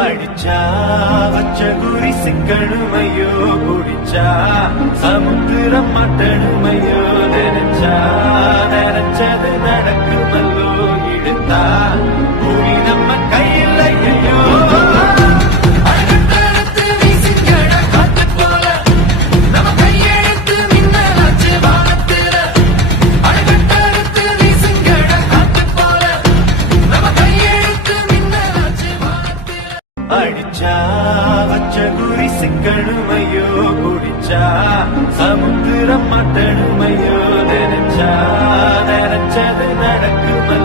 அடிச்சா வச்ச குறி சிக்கணுமையோ குடிச்சா சமுத்திரம் மட்டணுமையோ நினைச்சது நடக்குமல்லோ இழுத்தா பூமி நம்ம கையில் ஐயோ அடிச்சா வச்ச குறி சிக்கணுமையோ குடிச்சா சமுத்திரம் மட்டணுமையோ நினைச்சது நடக்குமல்லோ